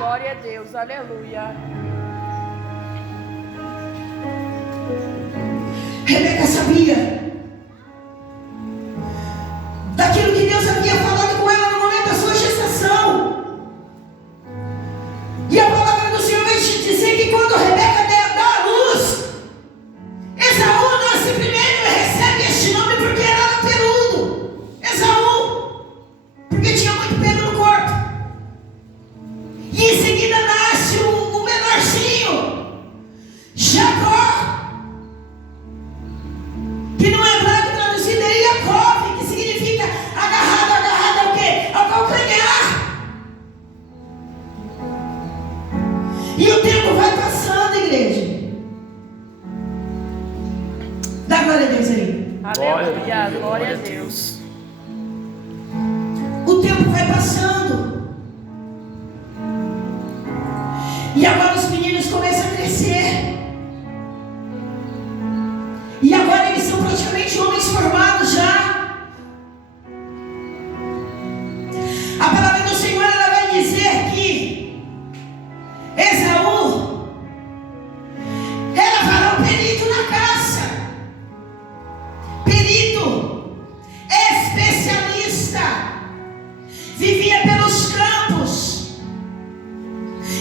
Glória a Deus, aleluia. Rebeca sabia daquilo que Deus havia falado com ela no momento da sua gestação. E a palavra do Senhor vai te dizer que quando Rebeca dá a luz, Esaú não simplesmente recebe este nome porque era peludo. Esaú, porque tinha muito pelo no corpo. E em seguida nasce o menorzinho, Jacó, que no hebraico traduzido é Jacob, que significa agarrado ao quê? Ao calcanhar. E o tempo vai passando, igreja. Dá glória a Deus aí. Aleluia, glória a Deus. O tempo vai passando. E agora os meninos começam a crescer. E agora eles são praticamente homens formados já. A palavra do Senhor, ela vai dizer que Esaú era varão perito na caça, perito, especialista, vivia pelos campos.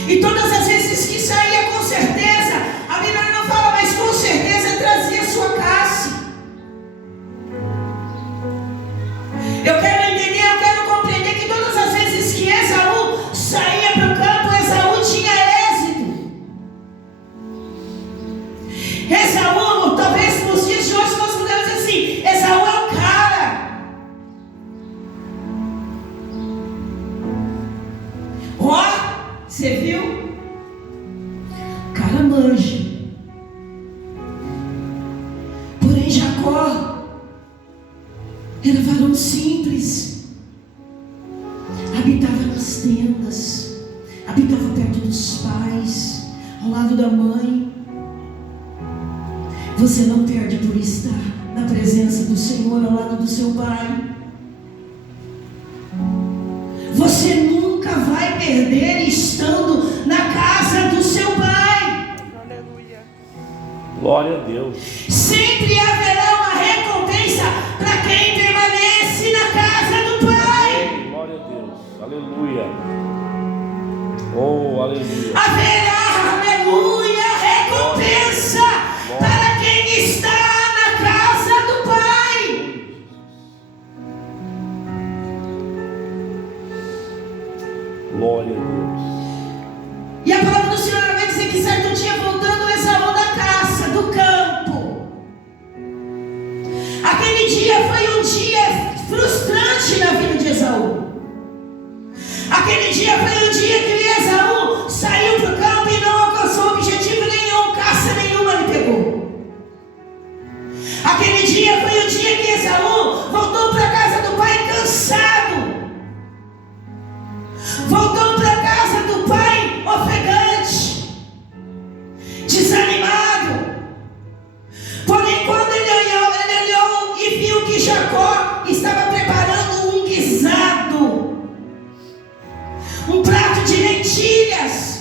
E todas as vezes que saía, com certeza, a Bíblia não fala, mas com certeza trazia sua caça. Eu quero entender, eu quero compreender que todas as vezes que Esaú saía para o campo, Esaú tinha êxito. Esaú, talvez nos dias de hoje nós podemos dizer assim, Esaú é o cara. Ó, você viu? Cara manja. Porém Jacó era varão simples, habitava nas tendas, habitava perto dos pais, ao lado da mãe. Você não perde por estar na presença do Senhor, ao lado do seu pai. Você nunca vai perder estando na casa do seu pai. Aleluia. Glória a Deus. Sempre haverá uma recompensa para quem permanece na casa do pai. Glória a Deus. Aleluia. Oh, aleluia. Haverá, aleluia, recompensa para quem está na casa do pai. Glória a Deus. E a palavra do Senhor vai dizer que certo dia, voltando Esaú da caça, do campo, aquele dia foi um dia frustrante na vida de Esaú. Aquele dia foi um dia que Esaú saiu para o campo e não alcançou objetivo nenhum, caça nenhuma ele pegou. Aquele dia foi o dia que Esaú voltou para a casa do pai cansado. Voltou para a casa do pai ofegante, desanimado. Porém, quando ele olhou e viu que Jacó estava preparando um guisado, um prato de lentilhas,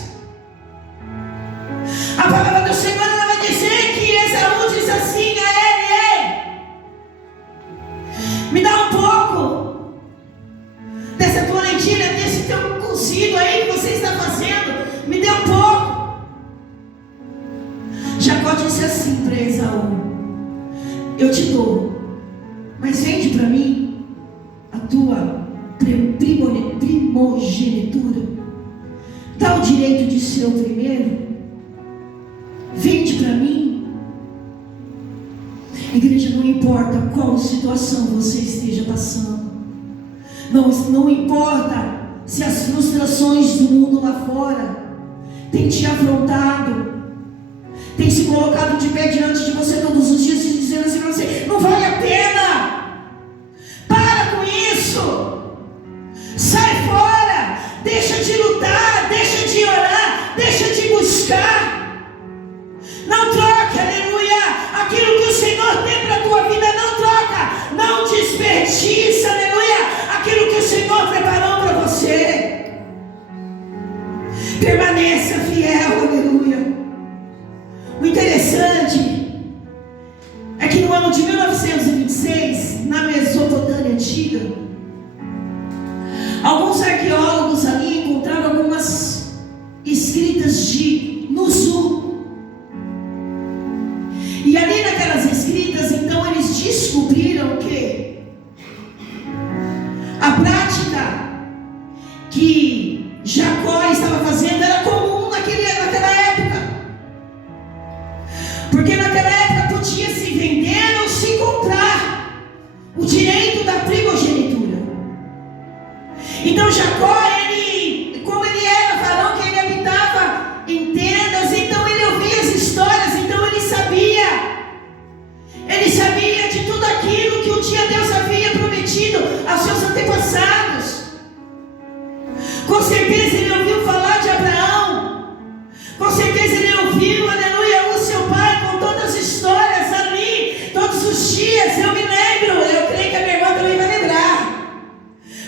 a palavra do Senhor ela vai dizer que Esaú diz assim a ele: me dá um pouco dessa tua lentilha, desse teu cozido aí que você está fazendo, me dê um pouco. Jacó disse assim para Esaú: eu te dou, mas vende para mim a tua primogenitura, dá o direito de ser o primeiro, vende para mim. Igreja, não importa qual situação você esteja passando, não importa se as frustrações do mundo lá fora têm te afrontado, têm se colocado de pé diante de você todos os dias, dizendo assim para você: não vale a pena, para com isso, sai fora, deixa de lutar, deixa de orar, deixa de buscar, não troque, aleluia, aquilo que o Senhor tem para a tua vida, não troca, não desperdiça, aleluia, aquilo que o Senhor preparou para você. Permaneça fiel, aleluia. O interessante é que no ano de 1926, na Mesopotâmia antiga, alguns arqueólogos ali encontraram algumas escritas de Nuzu. E ali naquelas escritas, então, eles descobriram que a prática que Jacó estava fazendo era comum naquela época. Porque naquela época podia se vender ou se comprar o direito da primogenitura. Então Jacó, como ele era varão, que ele habitava em tendas, então ele ouvia as histórias, então ele sabia de tudo aquilo que um dia Deus havia prometido aos seus antepassados. Com certeza ele ouviu falar de Abraão, com certeza ele ouviu, aleluia, o seu pai com todas as histórias ali, todos os dias. Eu me lembro, eu creio que a minha irmã também vai lembrar,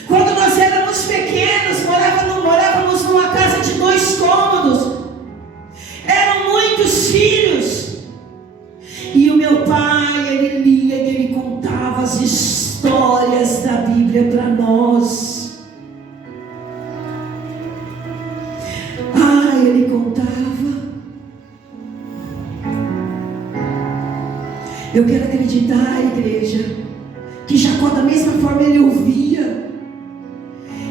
quando nós éramos pequenos, morávamos numa casa de 2 cômodos, eram muitos filhos, e o meu pai, ele lia e ele contava as histórias da Bíblia para nós. Ele contava. Eu quero acreditar, igreja, que Jacó, da mesma forma, ele ouvia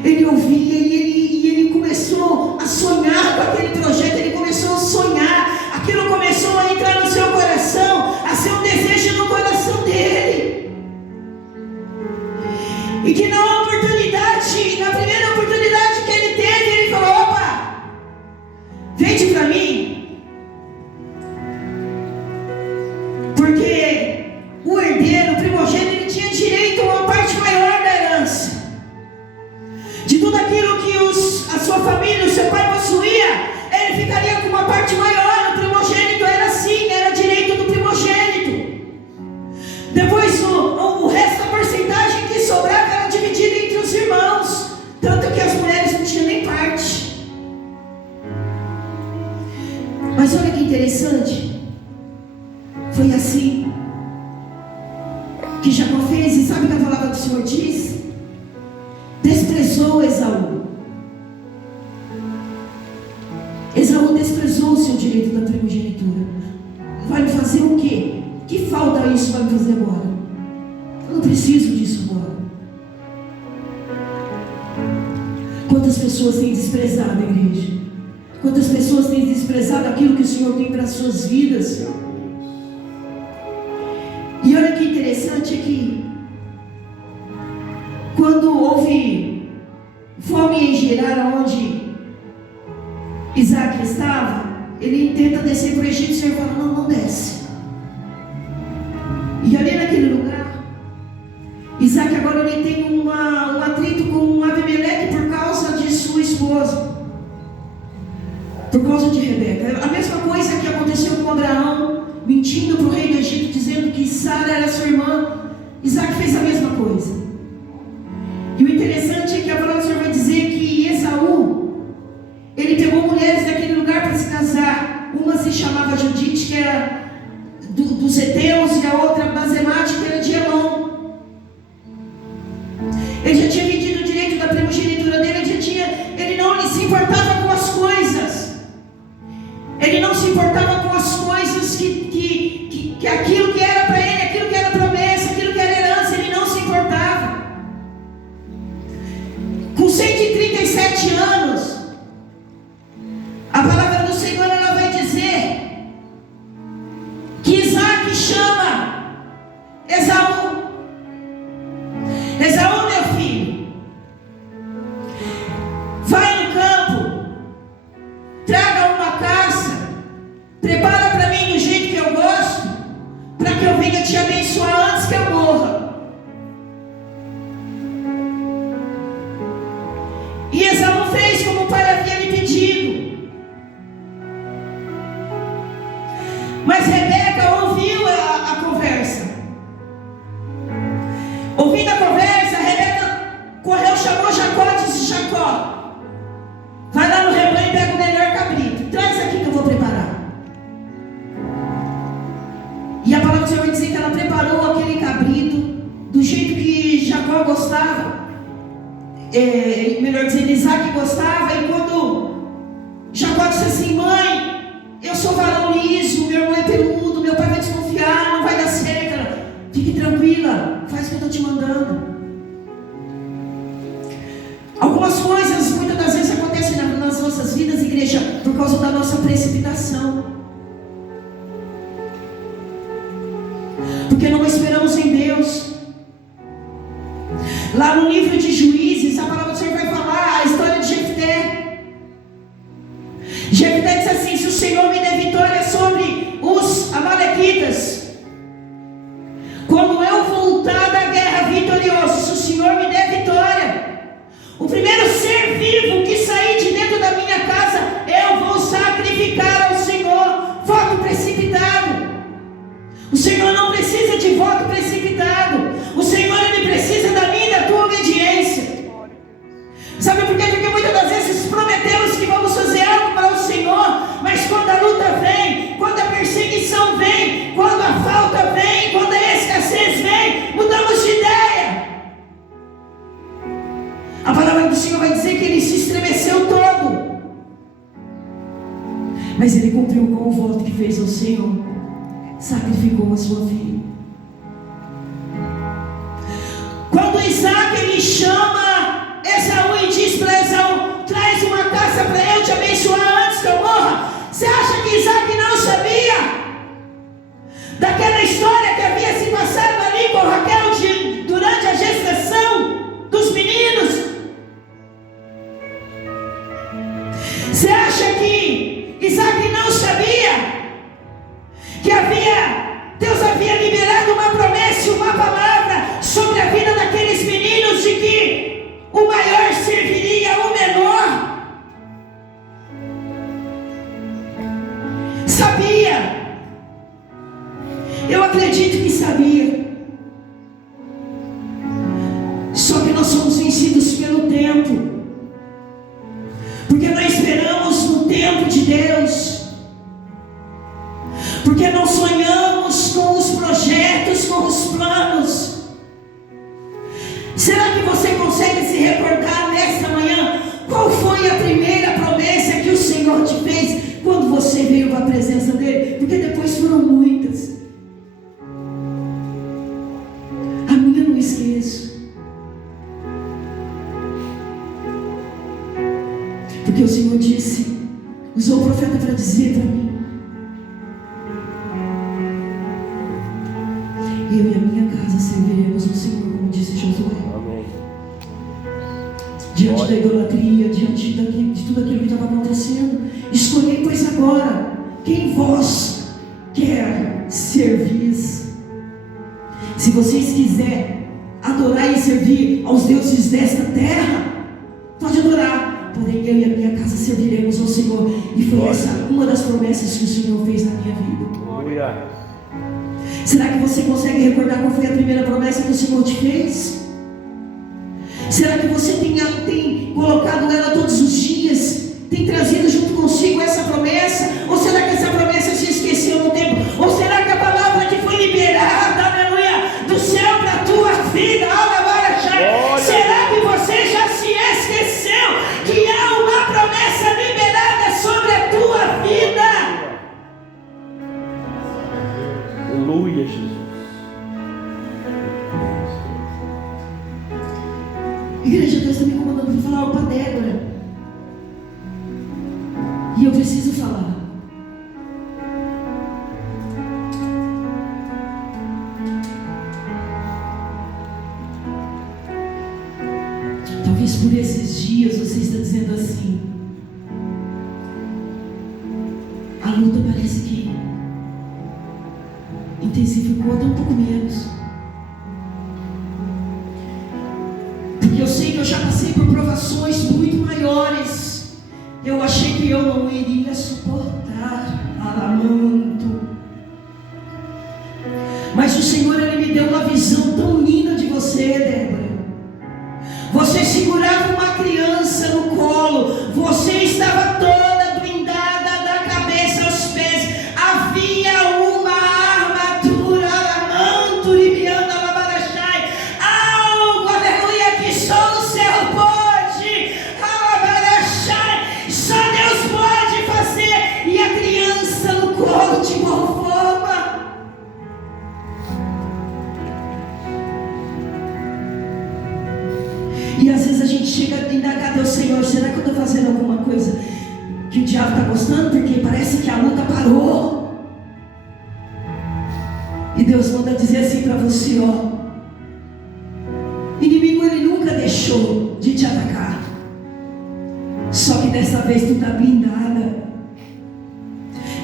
e ele começou a sonhar com aquele projeto. Ele começou a sonhar, aquilo começou a entrar no seu coração, a ser um desejo no coração dele. E que na primeira oportunidade que ele teve, ele falou: opa, vende para mim, porque o herdeiro, o primogênito, ele tinha direito a uma parte maior da herança, de tudo aquilo que a sua família, o seu pai possuía, ele ficaria com uma parte maior. O primogênito era assim, era direito do primogênito. Depois o resto da porcentagem que sobrava era dividida entre os irmãos, tanto que as mulheres não tinham nem parte. Mas olha que interessante, foi assim que Jacó fez. E sabe o que a palavra do Senhor diz? Desprezou Esaú. Esaú desprezou o seu direito da primogenitura. Vai me fazer o quê? Que falta isso vai me fazer agora? Eu não preciso disso agora. Quantas pessoas têm desprezado a igreja? Quantas pessoas têm desprezado aquilo que o Senhor tem para as suas vidas? E olha que interessante é que quando houve fome em Gerar, onde Isaac estava, ele tenta descer para o Egito. O Senhor fala: não desce. E ali naquele lugar, Isaac agora ele tem um atrito com Abimeleque por causa de sua esposa, por causa de Rebeca. A mesma coisa que aconteceu com Abraão, mentindo para o rei do Egito, dizendo que Sara era sua irmã. Isaac fez a mesma coisa. E o interessante é que a palavra do Senhor vai dizer que Esaú, ele pegou mulheres daquele lugar para se casar. Uma se chamava Judite, que era dos heteus, e a outra Basemate, que era de Elon. Ele já tinha vendido o direito da primogenitura dele. Ele não se importava com as coisas. Ele não se importava com as coisas que aquilo que era para ele, aquilo que era promessa, aquilo que era herança, ele não se importava. Com 137 anos, a palavra do Senhor, ela vai dizer que Isaac chama Esaú: Esaú, meu filho, vai no campo, traga uma caça, prepara para mim do jeito que eu gosto, para que eu venha te abençoar antes que eu morra. E Esaú fez como o pai havia lhe pedido. Mas Rebeca ouviu a conversa. Ouvindo a conversa, Rebeca correu, chamou Jacó e disse: Jacó, vai lá no rebanho e pega o melhor melhor dizendo, Isaac gostava, e quando Jacó disse assim: mãe, eu sou varão liso, meu irmão é peludo, meu pai vai desconfiar, não vai dar certo. Ela: fique tranquila, faz o que eu estou te mandando. Algumas coisas muitas das vezes acontecem nas nossas vidas, igreja, por causa da nossa precipitação, porque não esperamos em Deus. Lá no livro de Juízes, a palavra do Senhor vai falar a história de Jefté. Jefté diz assim: se o Senhor me der vitória sobre os amalequitas, quando eu voltar da guerra vitorioso, se o Senhor me der vitória, o primeiro ser vivo que sair de dentro da minha casa, eu vou sacrificar ao Senhor. Voto precipitado. O Senhor não precisa de voto precipitado. O Senhor, Ele precisa da minha e da tua obediência. Sabe por quê? Porque muitas das vezes prometemos que vamos fazer algo para o Senhor, mas quando a luta vem, quando a perseguição vem, quando a falta vem, quando a escassez vem, mudamos de ideia. A palavra do Senhor vai dizer que ele se estremeceu todo, mas ele cumpriu com o voto que fez ao Senhor, sacrificou a sua filha. Quando Isaac ele chama Esaú e diz para Esaú: traz uma taça para eu te abençoar antes que eu morra, você acha que Isaac não sabia daquela história que havia se passado ali com Raquel durante a gestação dos meninos? Você acha que Isaac não sabia que Deus havia liberado uma promessa e uma palavra sobre a vida daqueles meninos, de que o maior serviria o menor? Sabia. Eu acredito que sabia. Só que nós somos vencidos pelo tempo, porque nós esperamos no tempo de Deus, porque não sonhamos com os projetos, com os planos. Será que você consegue se recordar nesta manhã qual foi a primeira promessa que o Senhor te fez quando você veio para a presença dele? Porque depois foram muitas. A minha eu não esqueço, porque o Senhor usou o profeta para dizer para mim: eu e a minha casa serviremos ao Senhor, como disse Josué. Amém. Diante da idolatria, diante de tudo aquilo que estava acontecendo, escolhei, pois, agora quem vós quer servir. Se vocês quiserem adorar e servir aos deuses desta terra, pode adorar, porém eu e a minha casa serviremos ao Senhor. E foi essa uma das promessas que o Senhor fez na minha vida. Aleluia. Será que você consegue recordar qual foi a primeira promessa que o Senhor te fez? Será que você tem colocado ela todos os dias? Tem trazido junto consigo essa promessa? Ou será que essa promessa se esqueceu no tempo? Ou será que a palavra que foi liberada, aleluia, do céu para a tua vida, será que você já se esqueceu que há uma promessa liberada sobre a tua vida? Aleluia, Jesus. Igreja, Deus está me comandando para falar algo para Débora, e eu preciso falar. Talvez por esses dias você está dizendo assim: a luta parece que intensificou até um pouco menos, porque eu sei que eu já passei por provações muito maiores. Eu achei que eu não iria suportar, alamanto, mas o Senhor, Ele me deu uma visão tão linda de você, Débora. Você segurava uma criança no colo, você estava toda blindada da cabeça aos pés, havia uma armadura, alamanto, libiana, labarachai, algo, aleluia, que só o céu pode que o diabo está gostando, porque parece que a luta parou. E Deus manda dizer assim para você, ó: inimigo, ele nunca deixou de te atacar. Só que dessa vez tu está blindada.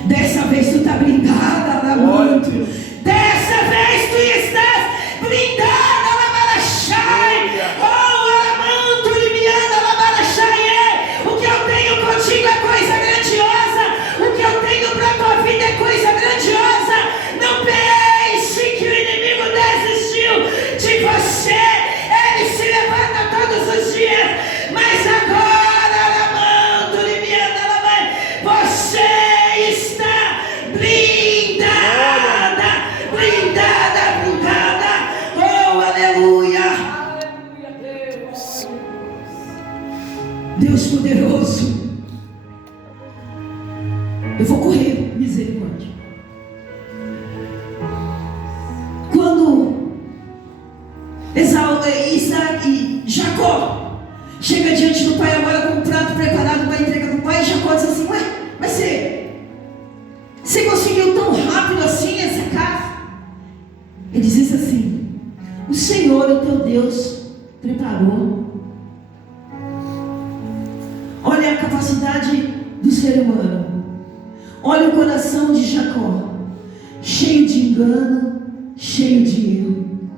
Dessa vez tu está blindada, Alamanto. Dessa vez tu estás blindada, Alamarachai. Oh, Alamanto, Limiana, Alamarachai. O que eu tenho contigo é coisa grandiosa. O que eu tenho para tua vida é coisa grandiosa. Não pense que o inimigo desistiu de você. Ele se levanta todos os dias. Mas agora, Alamanto, Limiana, Alamanto, você está blindada, blindada, blindada. Oh, aleluia. Aleluia, Deus. Deus poderoso. Eu vou correr, misericórdia. Quando Isaac e Jacó chega diante do pai agora com um prato preparado para entregar para o pai, Jacó diz assim: ué, mas você conseguiu tão rápido assim essa casa? Ele diz assim: o Senhor, o teu Deus, preparou. Olha a capacidade do ser humano. Olha o coração de Jacó, cheio de engano, cheio de erro,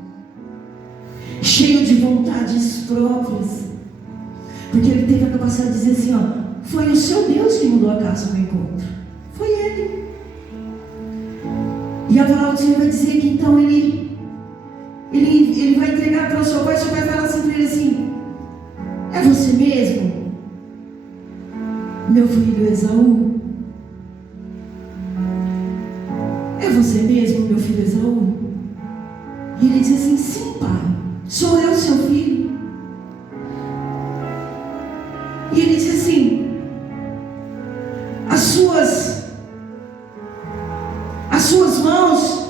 cheio de vontades próprias. Porque ele teve a capacidade de dizer assim, ó: foi o seu Deus que mudou a casa no encontro. Foi ele. E a palavra do Senhor vai dizer que então ele vai entregar para o seu pai vai falar assim para ele assim: é você mesmo, meu filho Esaú? É você mesmo, meu filho Esaú? E ele diz assim: sim, pai, sou eu, seu filho. E ele diz assim: as suas mãos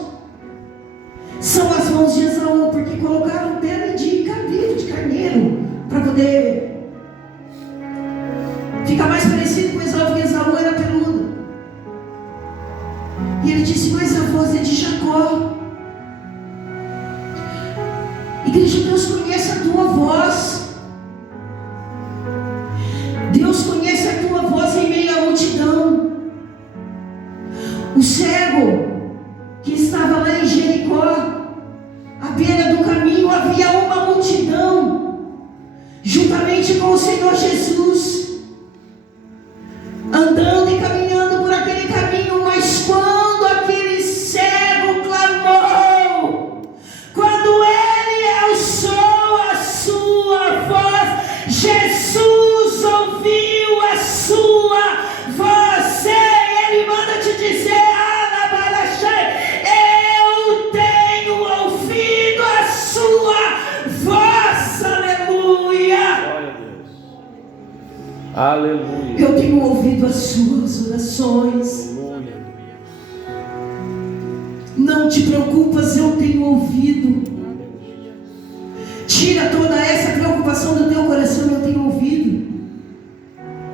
são as mãos de Esaú, porque colocaram pele de cabrito, de carneiro, para poder ficar mais parecido com Esaú, porque Esaú era peludo. E ele disse: mas a voz é de Jacó. Igreja, Deus conhece a tua voz. Deus conhece a tua voz em meio à multidão. O cego que estava lá em Jericó, à beira do caminho, havia uma multidão, juntamente com o Senhor Jesus, andando e caminhando por aquele caminho. Mas quando aquele cego clamou, quando ele alçou a sua voz, Jesus ouviu a sua voz. Ele manda te dizer: Alabarachai, eu tenho ouvido a sua voz. Aleluia. Glória a Deus. Aleluia. Eu tenho ouvido as suas orações. Aleluia. Não te preocupas, eu tenho ouvido. Tira toda essa preocupação do teu coração, eu tenho ouvido.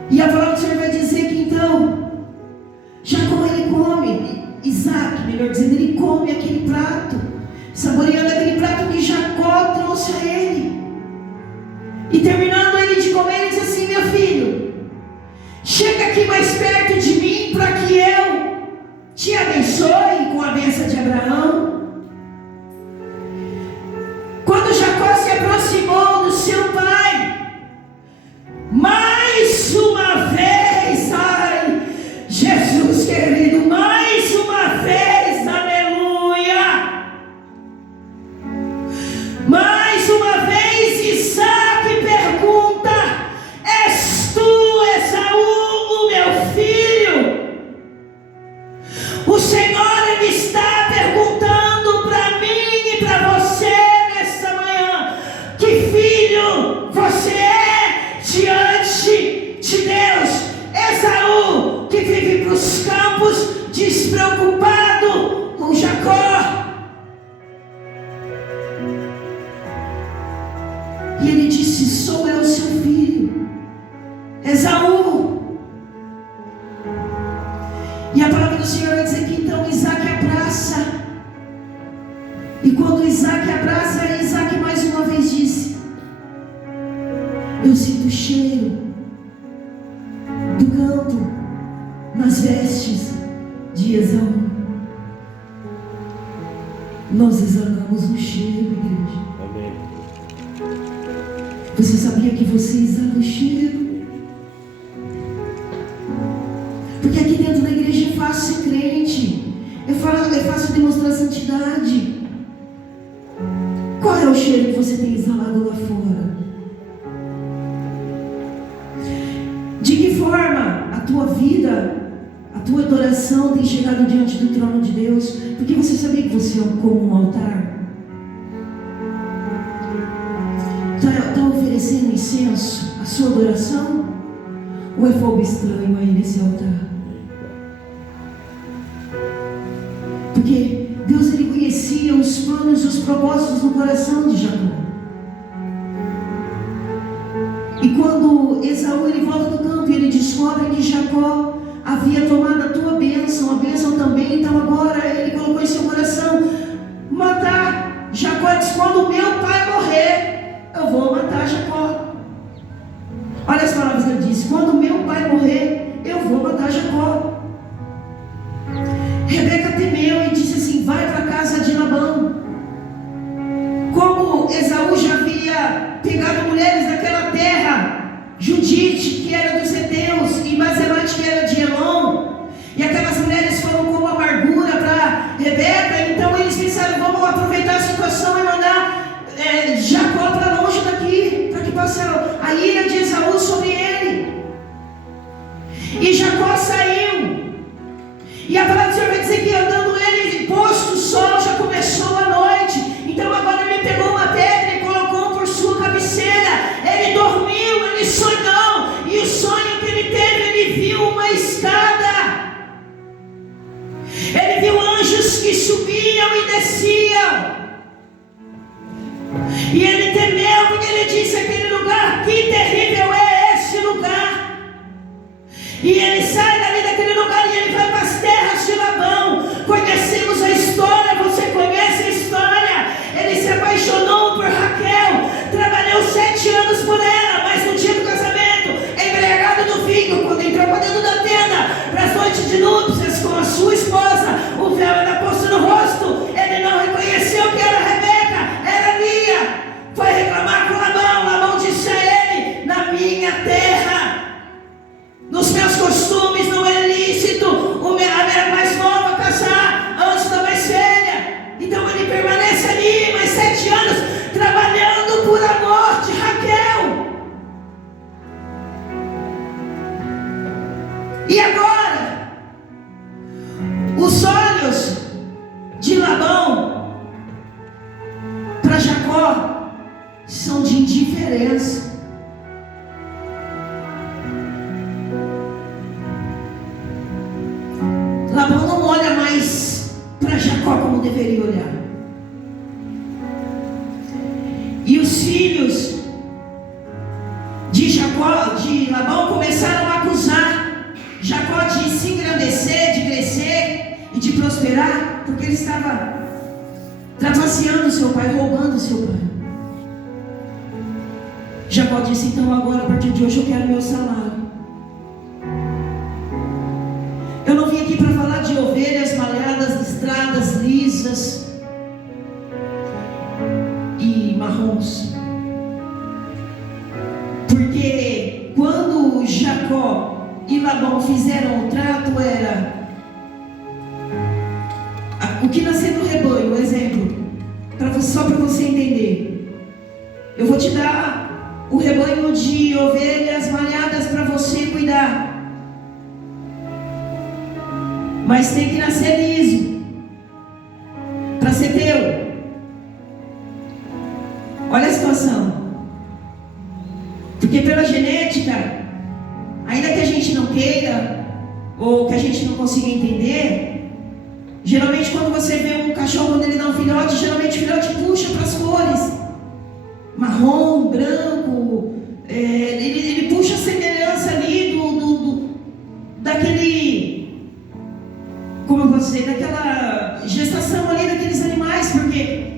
E a palavra do Senhor vai dizer que então Jacó, ele come, Isaac, melhor dizendo, ele come aquele prato, saboreando aquele prato que Jacó trouxe a ele. E terminando ele de comer, ele diz assim: meu filho, chega aqui mais perto de mim para que eu te abençoe com a bênção de Abraão. Quando Jacó se aproximou do seu pai, mais uma vez, ai, Jesus querido, mais uma vez, aleluia, mais uma vez, Isaac pergunta: és tu, Esaú, o meu filho? O Senhor, ele está perguntando para mim e para você nessa manhã: que filho você é diante de Deus? Esaú, que vive para os campos despreocupado com Jacó. E ele disse: sou eu, seu filho. Esaú, E a palavra do Senhor vai dizer que então Isaac abraça. E quando Isaac abraça, Isaac mais uma vez disse: eu sinto o cheiro do canto nas vestes de Esaú. Nós exalamos o cheiro, igreja. Amém. Você sabia que você exala o cheiro? Porque aqui dentro da igreja é fácil ser crente, é fácil demonstrar santidade. Qual é o cheiro que você tem exalado lá fora? De que forma a tua vida, a tua adoração tem chegado diante do trono de Deus? Porque você sabia que você é como um altar? Está oferecendo incenso à sua adoração? Ou é fogo estranho aí nesse altar? Porque Deus, ele conhecia os planos e os propósitos no coração de Jacó. E quando Esaú ele volta do campo e ele descobre que Jacó havia tomado a tua bênção, a bênção também, então agora ele colocou em seu coração matar Jacó. Diz: quando meu pai morrer, eu vou matar Jacó. Olha as palavras que ele disse: quando meu pai morrer, eu vou matar Jacó. Rebeca temeu e disse assim: vai para a casa de Labão. Como Esaú já havia pegado mulheres daquela terra, Judite, que era dos Heteus, e Basemate, que era de Elon, e aquelas mulheres foram como amargura para Rebeca, então eles pensaram: vamos aproveitar a situação e mandar Jacó para longe daqui, para que passe a ira de Esaú sobre ele. E Jacó saiu. E a palavra do Senhor vai dizer que andando ele, posto o sol, já começou a noite. Então agora ele pegou uma pedra e colocou por sua cabeceira. Ele dormiu, ele sonhou. E o sonho que ele teve, ele viu uma escada. Ele viu anjos que subiam e desciam. E ele temeu, porque ele disse: aquele lugar, que terrível é esse lugar. E ele sai dali daquele lugar e ele vai para as terras de Labão. Conhecemos a história, você conhece a história. Ele se apaixonou por Raquel, trabalhou 7 anos por ela, mas no dia do casamento, embriagado do vinho, quando entrou para dentro da tenda, para as noites de núpcias com a sua esposa, o véu era posto no rosto, ele não reconheceu que era Rebeca, era Lia. Foi reclamar com Labão. Labão disse a ele: na minha terra, nos meus costumes, não é lícito a minha mais nova casar antes da mais velha. Então ele permanece ali mais 7 anos, trabalhando por amor de Raquel. E agora, os olhos de Labão para Jacó são de indiferença. Labão não olha mais para Jacó como deveria olhar. E os filhos de Labão começaram a acusar Jacó de se engrandecer, de crescer e de prosperar, porque ele estava trapaceando seu pai, roubando seu pai. Jacó disse: então agora, a partir de hoje, eu quero meu salário. Eu não vim aqui para falar de ovelhas malhadas, listradas, lisas e marrons. Porque quando Jacó e Labão fizeram o trato, era o que nascer do rebanho, um exemplo, só para você entender. Eu vou te dar o rebanho de ovelhas malhadas para você cuidar. Mas tem que nascer liso para ser teu. Olha a situação. Porque pela genética, ainda que a gente não queira ou que a gente não consiga entender, geralmente quando você vê um cachorro, quando ele dá um filhote, geralmente o filhote puxa para as cores marrom, branco, ele puxa a semelhança ali daquele posso dizer, daquela gestação ali daqueles animais, porque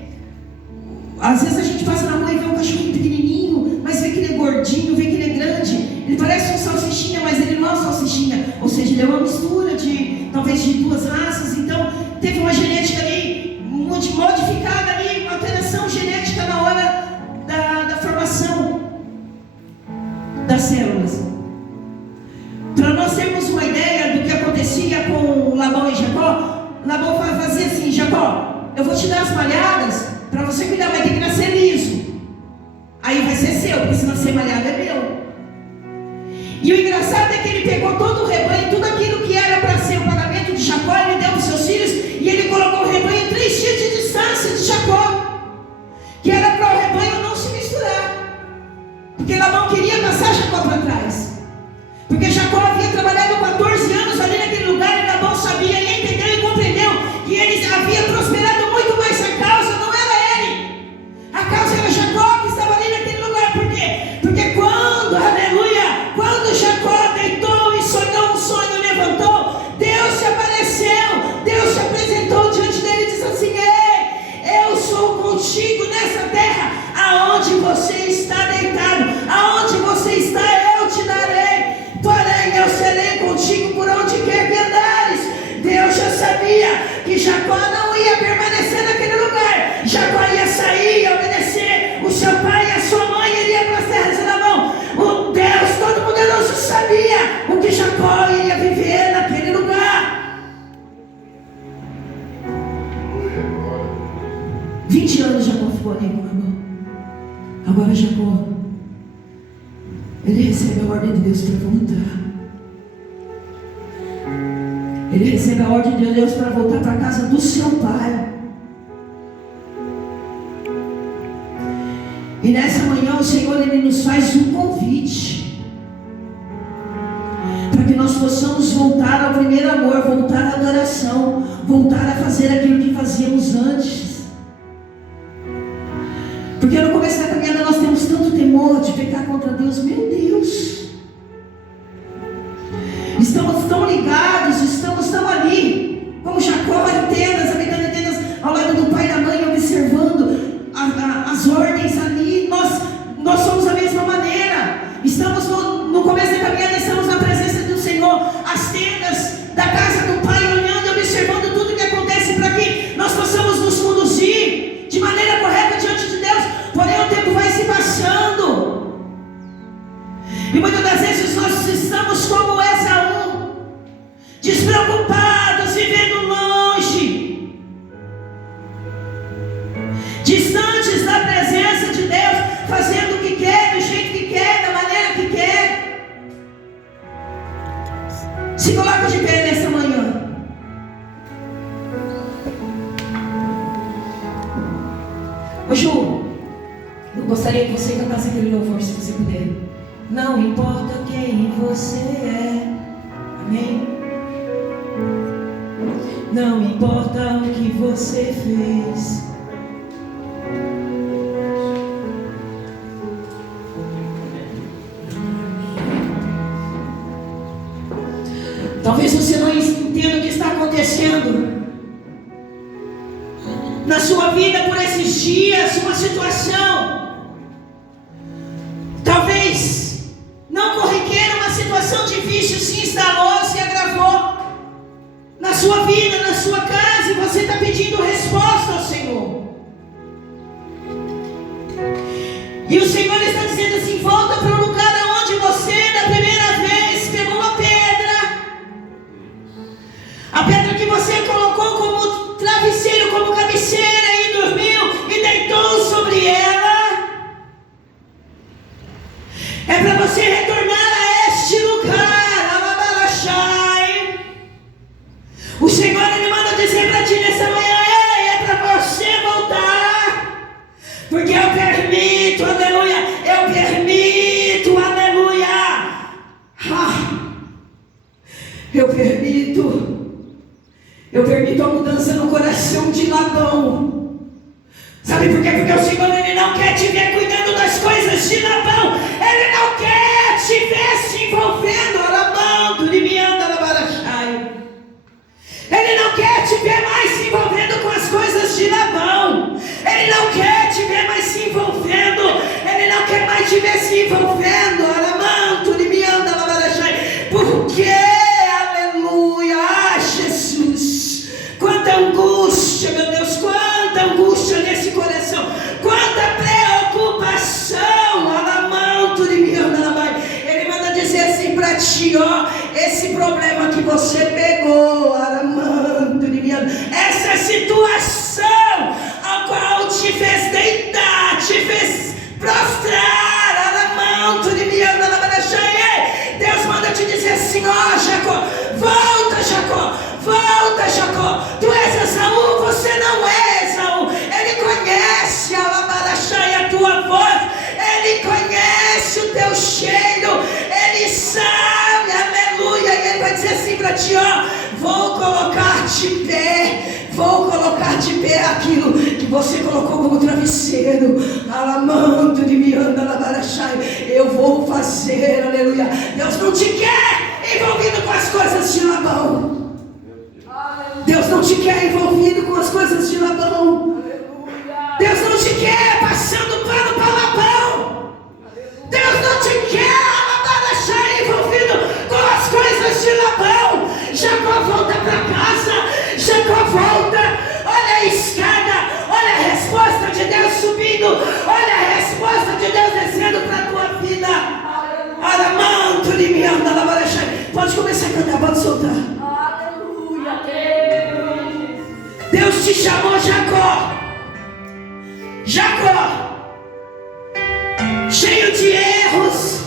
às vezes a gente passa na rua e vê um cachorrinho pequenininho, mas vê que ele é gordinho, vê que ele é grande, ele parece um salsichinha, mas ele não é um salsichinha, ou seja, ele é uma mistura talvez de duas raças. Então teve uma genética ali modificada ali, uma alteração genética na hora da formação das células. Para nós termos uma ideia do que acontecia com Labão e Jacó, Labão fazia assim: Jacó, eu vou te dar as malhadas, para você cuidar, vai ter que nascer liso. Aí vai ser seu, porque se nascer malhado é meu. E o engraçado é que ele pegou todo o rebanho, tudo aquilo que era para ser o pagamento de Jacó, ele deu para os seus filhos, e ele colocou o rebanho em 3 dias de distância de Jacó, que era para o rebanho não se misturar, porque Labão queria passar Jacó para trás, porque Jacó havia trabalhado 14 anos ali naquele lugar, e Labão sabia, e entendeu e compreendeu que ele havia prosperado muito mais. A causa não era ele, a causa era Jacó que estava ali naquele lugar. Por quê? Porque quando Jacó deitou e sonhou um sonho, levantou, Deus se apareceu, Deus se apresentou diante dele e disse assim: ei, eu sou contigo nessa terra, aonde você está deitado, aonde você está, eu te darei, porém eu serei contigo por onde quer que andares. Deus já sabia que Jacó não ia permanecer naquele lugar, Jacó ia sair e obedecer o seu pai e a sua mãe, iria para as terras de Labão. O Deus Todo-Poderoso sabia o que Jacó iria viver naquele lugar. 20 anos Jacó ficou ali com Labão. Agora Jacó, ele recebe a ordem de Deus para voltar. Ele recebe a ordem de Deus para voltar para a casa do seu pai. E nessa manhã o Senhor, Ele nos faz um convite para que nós possamos voltar ao primeiro amor, voltar à adoração, voltar a fazer aquilo que fazíamos antes. Porque no começo da caminhada nós temos tanto temor de pecar contra Deus. Meu Deus, estamos tão ligados, estamos tão ali, como Jacó em tendas, habitando em tendas ao lado do pai e da mãe, observando as ordens ali. Nós somos da mesma maneira. Estamos no começo da caminhada, estamos na presença do Senhor, as tendas da casa do Pai, olhando e observando tudo que acontece, para que nós possamos nos conduzir de maneira correta diante de Deus. Porém o tempo vai se passando, e muitas das vezes nós estamos como Esaú, despreocupados, vivendo longe, distantes da presença de Deus, fazendo o que quer, do jeito que quer, da maneira que quer. Se coloca de pé nessa manhã. Ô Ju, eu gostaria que você cantasse aquele louvor, se você puder. Não importa quem você é, amém? Não importa o que você fez, talvez você não entenda o que está acontecendo na sua vida por esses dias, uma situação, talvez não corriqueira, uma situação difícil se instalou, se agravou na sua vida, na sua casa, e você está pedindo resposta ao Senhor. E o Senhor está dizendo assim: volta para o lugar onde você da primeira vez pegou uma pedra, a pedra que você colocou como travesseiro, como cabeceira, e dormiu e deitou sobre ela. É para você retornar a este lugar, Alabalachai. O Senhor, Ele manda dizer para ti nessa manhã: ei, é para você voltar, porque eu permito, aleluia, eu permito, aleluia, eu permito a mudança no coração de Labão. Sabe por quê? Porque o Senhor, Ele não quer te ver cuidando das coisas de Labão, Ele não quer te ver se envolvendo, alabando, limiando, alabarachai. Ele não quer ver mais se envolvendo com as coisas de Labão. Ele não quer te ver mais se envolvendo. Ele não quer mais te ver se envolvendo. Aramanto, limianda, labarajai. Por quê? Aleluia. Ah, Jesus. Quanta angústia, meu Deus. Quanta angústia nesse coração. Quanta preocupação. Aramanto, limianda, labarajai. Ele manda dizer assim pra ti, ó. Esse problema que você pegou, aramanto, limianda. Essa situação ao qual te fez deitar, te fez prostrar, aramanto, limianda, labarajai. Deus manda te dizer assim, ó, Jacó, volta, Jacó, volta, Jacó. Tu és Esaú, você não é Esaú. Ele conhece, alabarajai, a tua voz. Ele conhece o teu cheiro. Ele sabe, aleluia. E ele vai dizer assim para ti, ó, vou colocar de pé. Vou colocar de pé aquilo que você colocou como travesseiro. Alamanto de mianda labarachai. Eu vou fazer, aleluia. Deus não te quer envolvido com as coisas de Labão. Deus não te quer envolvido com as coisas de Labão. Deus não te quer passando pano para Labão. Deus não te quer labarachai envolvido com as coisas de Labão. Jacó volta para casa. Jacó volta, olha a escada, olha a resposta de Deus subindo, olha a resposta de Deus descendo para a tua vida. Aramanto, limianda, labarachai. Pode começar a cantar, pode soltar. Aleluia, Deus. Deus te chamou, Jacó. Jacó, cheio de erros,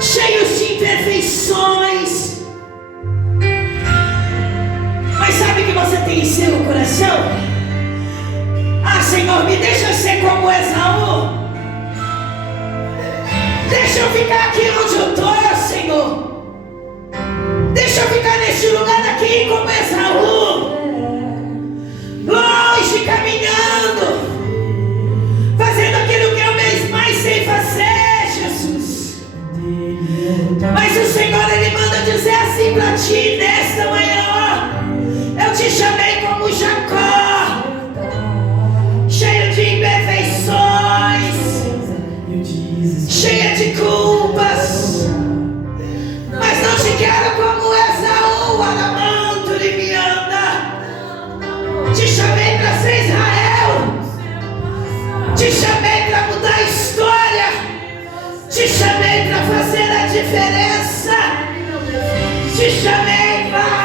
cheio de imperfeições. Mas sabe que você tem em seu coração? Ah, Senhor, me deixa ser como Esaú. Deixa eu ficar aqui onde eu estou, Senhor. Deixa eu ficar neste lugar aqui como Esaú. Longe, caminhando, fazendo aquilo que eu mais sei fazer, Jesus. Mas o Senhor, Ele manda dizer assim para ti nesta manhã. Eu te chamei como Jacó, cheio de imperfeições, cheia de culpas, mas não te quero como Esaú, aramanto, limianda. Te chamei para ser Israel, te chamei para mudar a história, te chamei para fazer a diferença, te chamei para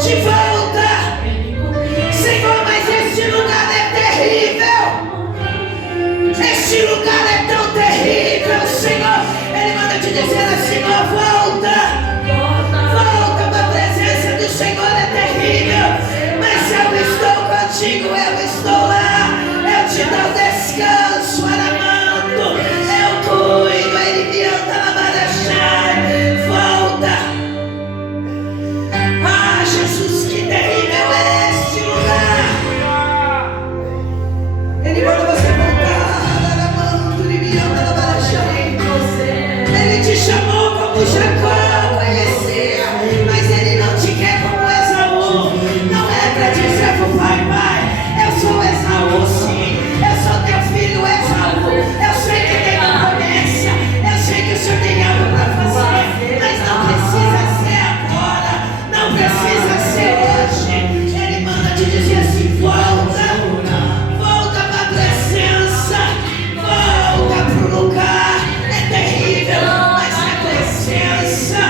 de volta, Senhor, mas este lugar é terrível. Este lugar é tão terrível, Senhor. Ele manda te dizer assim, ó, volta. Volta para a presença do Senhor, é terrível. Mas se eu estou contigo, eu estou lá. Eu te dou descanso, aramanto. Eu cuido, ele me anda na barachai. Volta. Jesus, que terrível é este lugar. Ele manda você voltar, aramanto, limianda, labarachai. Ele te chamou como Jacó, conhecer, mas ele não te quer como Esaú. Não é para dizer pro pai, eu sou Esaú, sim. Eu sou teu filho Esaú. Eu sei que tem uma promessa, eu sei que o Senhor tem algo para fazer, mas não precisa ser agora, não precisa ser hoje. Ele manda te dizer assim, volta, volta para a presença, volta para o lugar. É terrível, mas é presença.